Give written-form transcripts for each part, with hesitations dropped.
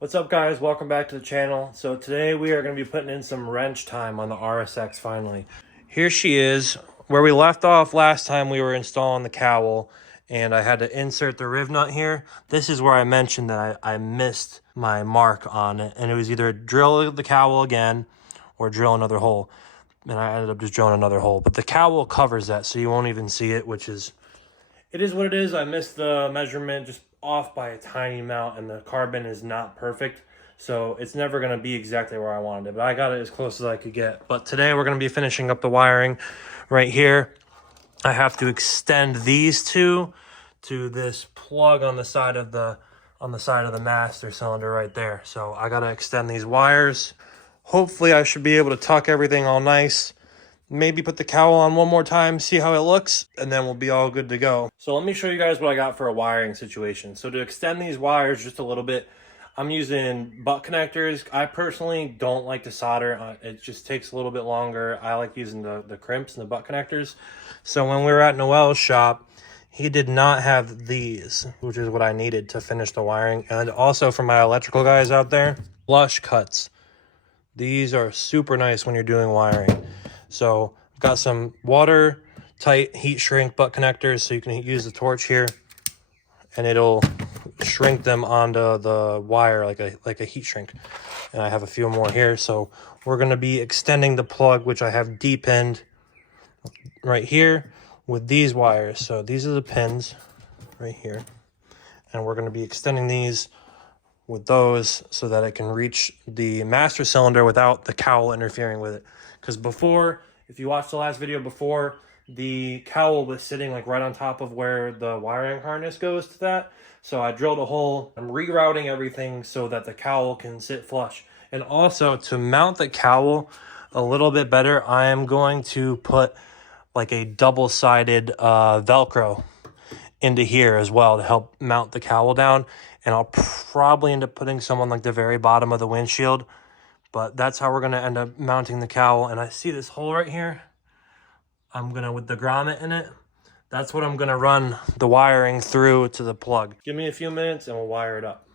What's up, guys? Welcome back to the channel. So today we are going to be putting in some wrench time on the RSX finally. Here she is. Where we left off last time, we were installing the cowl and I had to insert the riv nut here. This is where I mentioned that I missed my mark on it, and it was either drill the cowl again or drill another hole. And I ended up just drilling another hole, but the cowl covers that so you won't even see it, which is, it is what it is. I missed the measurement just off by a tiny amount, and the carbon is not perfect, so it's never going to be exactly where I wanted it, but I got it as close as I could get. But today we're going to be finishing up the wiring right here. I have to extend these two to this plug on the side of the master cylinder right there. So I got to extend these wires. Hopefully I should be able to tuck everything all nice. Maybe put the cowl on one more time, see how it looks, and then we'll be all good to go. So let me show you guys what I got for a wiring situation. So to extend these wires just a little bit, I'm using butt connectors. I personally don't like to solder. It just takes a little bit longer. I like using the crimps and the butt connectors. So when we were at Noel's shop, he did not have these, which is what I needed to finish the wiring. And also for my electrical guys out there, flush cuts. These are super nice when you're doing wiring. So I've got some watertight heat shrink butt connectors, so you can use the torch here and it'll shrink them onto the wire like a heat shrink. And I have a few more here. So we're going to be extending the plug, which I have D-pinned right here with these wires. So these are the pins right here. And we're going to be extending these with those so that it can reach the master cylinder without the cowl interfering with it. Because before, if you watched the last video before, the cowl was sitting like right on top of where the wiring harness goes to that. So I drilled a hole. I'm rerouting everything so that the cowl can sit flush. And also to mount the cowl a little bit better, I am going to put like a double-sided Velcro into here as well to help mount the cowl down. And I'll probably end up putting some on like the very bottom of the windshield. But that's how we're going to end up mounting the cowl. And I see this hole right here. I'm going to, with the grommet in it, that's what I'm going to run the wiring through to the plug. Give me a few minutes and we'll wire it up.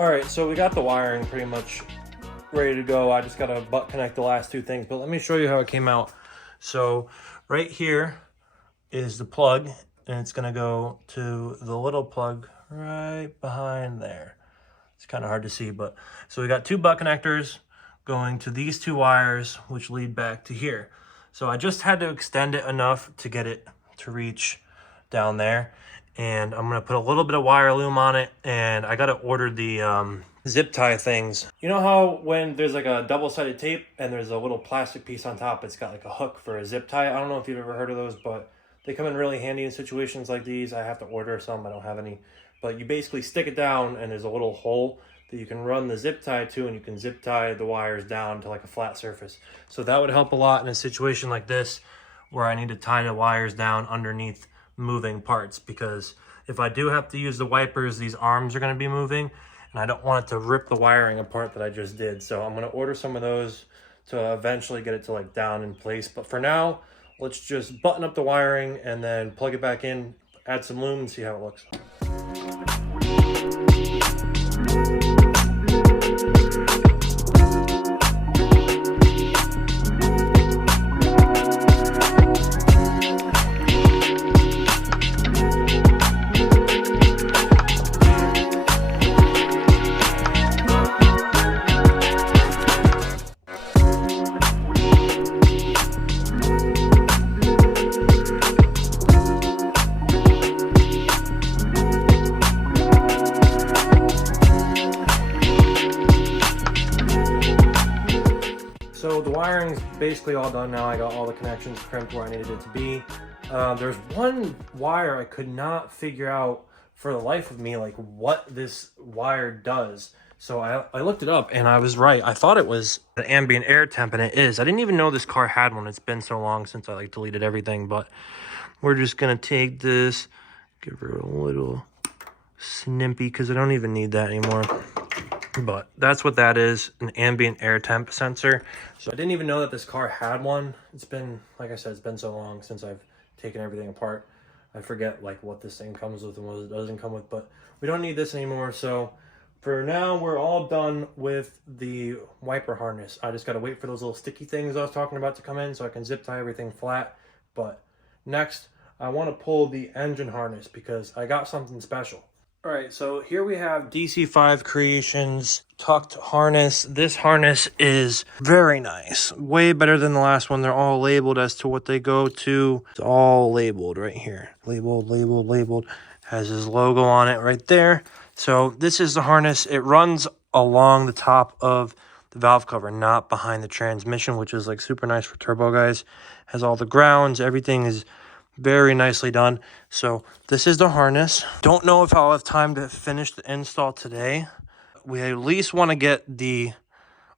Alright, so we got the wiring pretty much ready to go. I just got to butt connect the last two things, but let me show you how it came out. So right here is the plug, and it's going to go to the little plug right behind there. It's kind of hard to see, but so we got two butt connectors going to these two wires, which lead back to here. So I just had to extend it enough to get it to reach down there. And I'm going to put a little bit of wire loom on it, and I got to order the zip tie things. You know how when there's like a double-sided tape and there's a little plastic piece on top, it's got like a hook for a zip tie? I don't know if you've ever heard of those, but they come in really handy in situations like these. I have to order some. I don't have any. But you basically stick it down, and there's a little hole that you can run the zip tie to, and you can zip tie the wires down to like a flat surface. So that would help a lot in a situation like this where I need to tie the wires down underneath moving parts, because if I do have to use the wipers, these arms are going to be moving and I don't want it to rip the wiring apart that I just did. So I'm going to order some of those to eventually get it to like down in place. But for now, let's just button up the wiring and then plug it back in, add some loom, and see how it looks. basically all done now. I got all the connections crimped where I needed it to be. There's one wire I could not figure out for the life of me, like what this wire does. So I looked it up and I was right. I thought it was the ambient air temp, and it is. I didn't even know this car had one. It's been so long since I like deleted everything, but we're just gonna take this, give her a little snippy because I don't even need that anymore. But that's what that is, an ambient air temp sensor. So I didn't even know that this car had one. It's been, like I said, it's been so long since I've taken everything apart. I forget like what this thing comes with and what it doesn't come with, but we don't need this anymore. So for now, we're all done with the wiper harness. I just got to wait for those little sticky things I was talking about to come in so I can zip tie everything flat. But next, I want to pull the engine harness because I got something special. All right, so here we have DC5 Creations tucked harness. This harness is very nice, way better than the last one. They're all labeled as to what they go to. It's all labeled right here. Labeled. Has his logo on it right there. So this is the harness. It runs along the top of the valve cover, not behind the transmission, which is like super nice for turbo guys. Has all the grounds, everything is very nicely done. So this is the harness. Don't know if I'll have time to finish the install today. We at least want to get the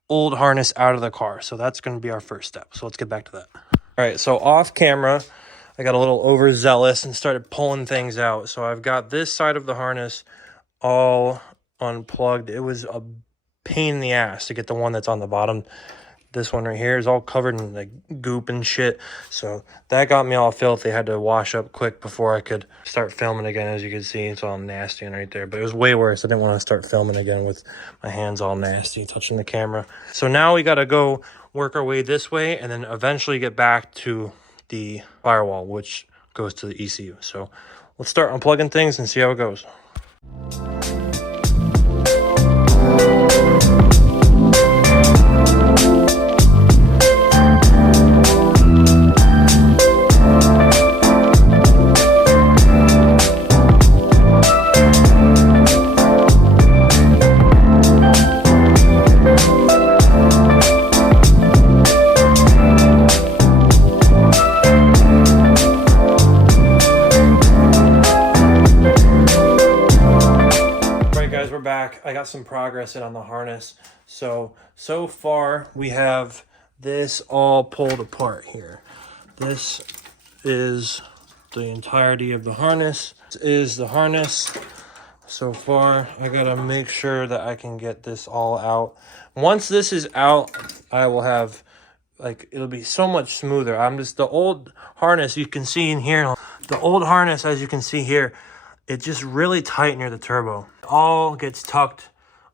old harness out of the car. So that's going to be our first step. So let's get back to that. All right, so off camera, I got a little overzealous and started pulling things out. So I've got this side of the harness all unplugged. It was a pain in the ass to get the one that's on the bottom. This one right here is all covered in like goop and shit. So that got me all filthy. I had to wash up quick before I could start filming again. As you can see, it's all nasty and right there. But it was way worse. I didn't want to start filming again with my hands all nasty, touching the camera. So now we got to go work our way this way and then eventually get back to the firewall, which goes to the ECU. So let's start unplugging things and see how it goes. Back, I got some progress in on the harness. So far we have this all pulled apart here. This is the entirety of the harness. This is the harness. So far, I gotta make sure that I can get this all out. Once this is out, I will have, like, it'll be so much smoother. The old harness you can see in here, the old harness, as you can see here, it's just really tight near the turbo. It all gets tucked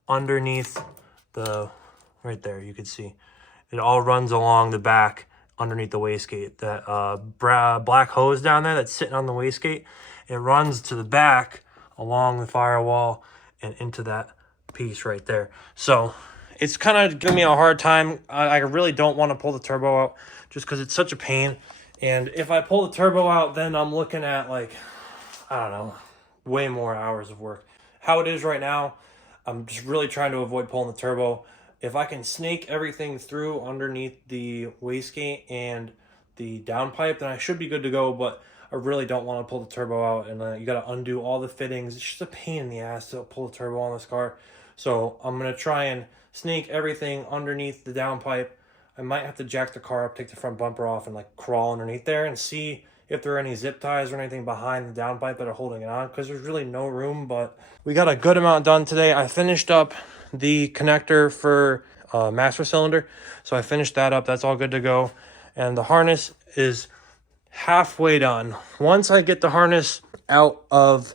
underneath the, right there, you can see. It all runs along the back underneath the wastegate. That black hose down there that's sitting on the wastegate, it runs to the back along the firewall and into that piece right there. So it's kind of giving me a hard time. I really don't want to pull the turbo out just because it's such a pain. And if I pull the turbo out, then I'm looking at, like, I don't know, way more hours of work. How it is right now, I'm just really trying to avoid pulling the turbo. If I can snake everything through underneath the wastegate and the downpipe, then I should be good to go, but I really don't want to pull the turbo out, and you got to undo all the fittings. It's just a pain in the ass to pull the turbo on this car. So I'm going to try and snake everything underneath the downpipe. I might have to jack the car up, take the front bumper off, and like crawl underneath there and see if there are any zip ties or anything behind the downpipe that are holding it on, because there's really no room. But we got a good amount done today. I finished up the connector for master cylinder, so I finished that up. That's all good to go, and the harness is halfway done. Once I get the harness out of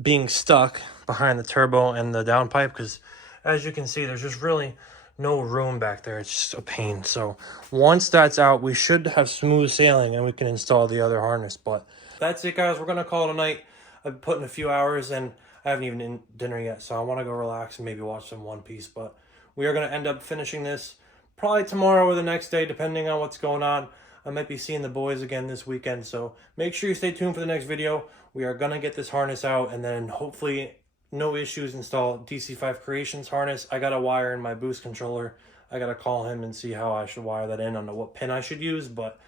being stuck behind the turbo and the downpipe, because as you can see, there's just really no room back there. It's just a pain. So once that's out, we should have smooth sailing and we can install the other harness. But that's it, guys. We're gonna call it a night. I've put in a few hours and I haven't even eaten dinner yet, so I want to go relax and maybe watch some One Piece. But we are going to end up finishing this probably tomorrow or the next day, depending on what's going on. I might be seeing the boys again this weekend, so make sure you stay tuned for the next video. We are going to get this harness out, and then hopefully no issues, install DC5 Creations harness. I got a wire in my boost controller. I gotta call him and see how I should wire that in. I don't know what pin I should use, but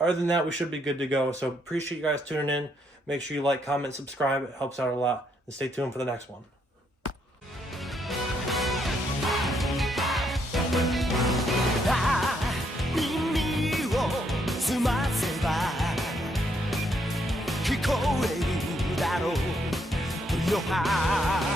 other than that, we should be good to go. So appreciate you guys tuning in. Make sure you like, comment, subscribe. It helps out a lot. And stay tuned for the next one. Yo